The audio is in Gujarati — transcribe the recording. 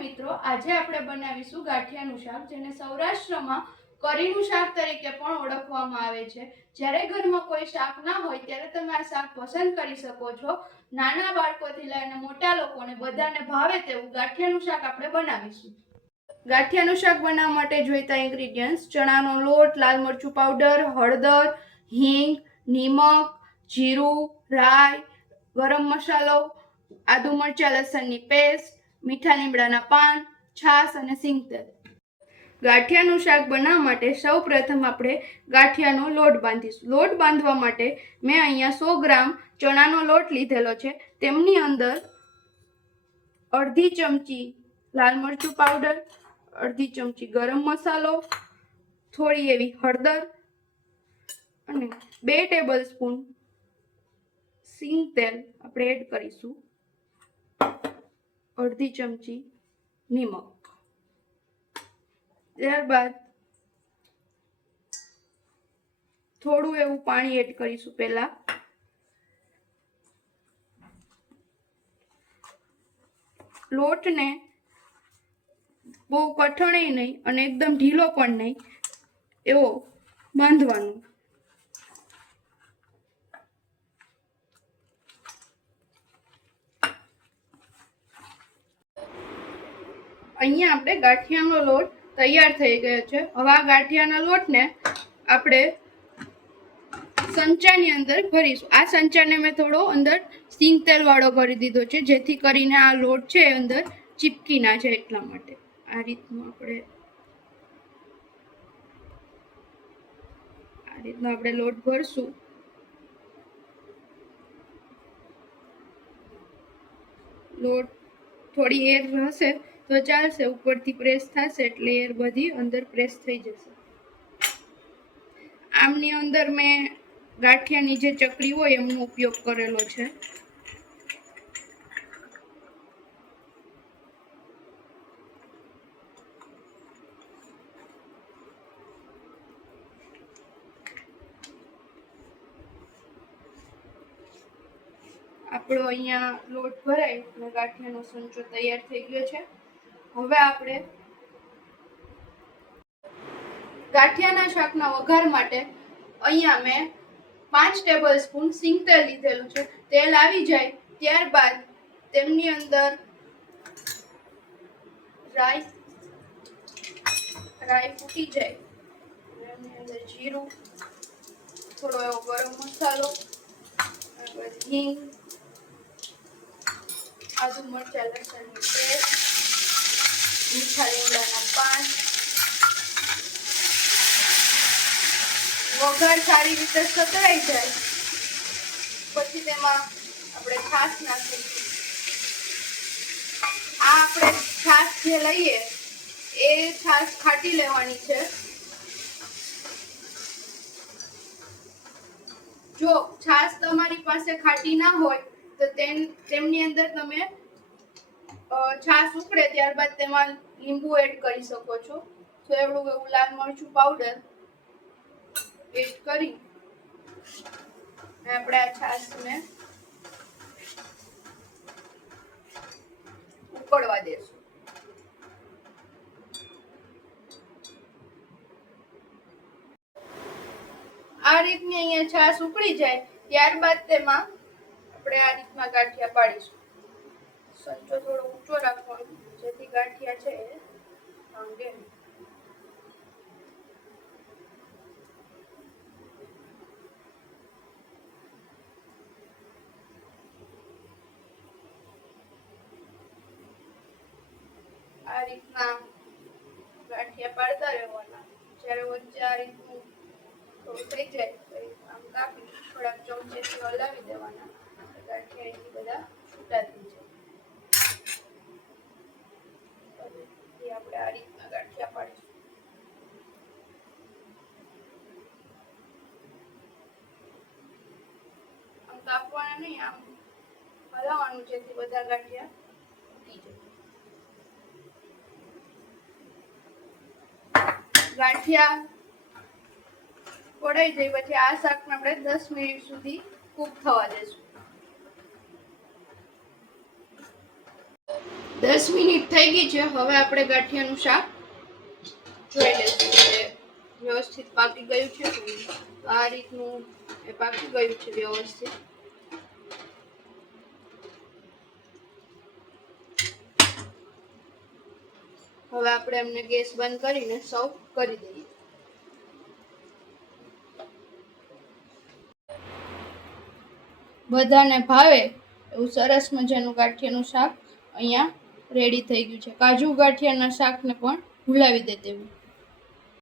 મિત્રો, આજે આપણે બનાવીશું ગાંઠિયાનું શાક, જેને સૌરાષ્ટ્રમાં કરીનું શાક તરીકે પણ ઓળખવામાં આવે છે। જ્યારે ઘરમાં કોઈ શાક ના હોય ત્યારે તમે આ શાક પસંદ કરી શકો છો। નાના બાળકોથી લઈને મોટા લોકોને બધાને ભાવે તેવું ગાંઠિયાનું શાક આપણે બનાવીશું। ગાંઠિયાનું શાક બનાવવા માટે જોઈતા ઇન્ગ્રેડિયન્ટ્સ: ચણાનો લોટ, લાલ મરચું પાવડર, હળદર, હિંગ, નિમક, જીરું, રાઈ, ગરમ મસાલો, આદુ મરચાં લસણની પેસ્ટ, મીઠા લીમડાના પાન, છાશ અને સિંગ તેલ। ગાંઠિયાનું શાક બનાવવા માટે સૌપ્રથમ આપણે ગાંઠિયાનો લોટ બાંધીશું। લોટ બાંધવા માટે મેં અહીંયા 100 ગ્રામ ચણાનો લોટ લીધેલો છે। તેમની અંદર અડધી ચમચી લાલ મરચું પાવડર, અડધી ચમચી ગરમ મસાલો, થોડી એવી હળદર અને 2 ટેબલસ્પૂન સિંગ તેલ આપણે એડ કરીશું। અડધી ચમચી નિમક, ત્યારબાદ થોડું એવું પાણી એડ કરીશું। પહેલા લોટને બહુ કઠણ નહીં અને એકદમ ઢીલો પણ નહીં એવો બાંધવાનો। અહીંયા આપણે ગાંઠિયાનો લોટ તૈયાર થઈ ગયો છે। હવે આ ગાંઠિયાના લોટને આપણે સંચાની અંદર ભરીશું। આ સંચાને મેં થોડો અંદર સિંગ તેલ વાળો કરી દીધો છે, જેથી કરીને આ લોટ છે અંદર ચીપકી ના જાય એટલા માટે। આ રીતનું આપણે લોટ ભરશું। લોટ થોડી એર હશે તો ચાલશે, ઉપરથી પ્રેસ થશે એટલે એર બધી અંદર પ્રેસ થઈ જશે। આમની અંદર મેં ગાંઠિયાની જે ચકરી હોય એમનો ઉપયોગ કરેલો છે। આપણો અહીંયા લોટ ભરાય અને ગાંઠિયાનો સંચો તૈયાર થઈ ગયો છે। હવે આપણે ગાંઠિયાના શાકના વઘાર માટે અહીંયા મેં 5 ટેબલસ્પૂન સિંગ તેલ લીધેલું છે। તેલ આવી જાય ત્યારબાદ તેમની અંદર રાઈ ફૂટી જાય, એની અંદર જીરું, થોડો એવો ગરમ મસાલો, હિંગ, આદુ મરચાં લસણની પેસ્ટ, મીઠા લીમડાના પાન। વઘાર સારી રીતે સતળાઈ જાય પછી તેમાં આપણે છાશ નાખીશું। આ આપણે છાશ જે લઈએ એ છાશ ખાટી લેવાની છે। જો છાશ તમારી પાસે ખાટી ના હોય તો તેમની અંદર તમે છાશ ઉકળે ત્યારબાદ તેમાં લીંબુ એડ કરી શકો છો। થોડું એવું લાલ મરચું પાવડર એડ કરી આપણે આ છાશને ઉકળવા દેશું। આ રીતની અહીંયા છાશ ઉકળી જાય ત્યારબાદ તેમાં આપણે આ રીતના ગાંઠિયા પાડીશું। સંચો થોડો ઊંચો રાખવાનો જેથી ગાંઠિયા છે એ ભાંગે નહીં। આ રીતના ગાંઠિયા પાડતા રહેવાના। જ્યારે વચ્ચે આ રીતનું થોડું થઈ જાય તો આમ કાપી થોડાક ચમચેથી હલાવી દેવાના, ગાંઠિયા અહીંથી બધા છૂટા થઈ જાય। આપણે આ રીતના ગાંઠિયા પાડીશું। આમ કાપવાના નહીં, આમ હલાવવાનું જેથી બધા ગાંઠિયા તૂટી જાય। ગાંઠિયા પડાઈ જાય પછી આ શાકને આપણે 10 મિનિટ સુધી કૂક થવા દેશું। 10 મિનિટ થઈ ગઈ છે. હવે આપણે ગાંઠિયાનું શાક જોઈ લઈશું કે વ્યવસ્થિત પાકી ગયું છે કે નહીં. આ રીતનું એ પાકી ગયું છે વ્યવસ્થિત. હવે આપણે એમને ગેસ બંધ કરીને સર્વ કરી દઈએ. બધાને ભાવે એવું સરસ મજાનું ગાંઠિયાનું શાક અહીંયા રેડી થઈ ગયું છે. કાજુ ગાંઠિયાના શાકને પણ ભૂલાવી દે તેવું.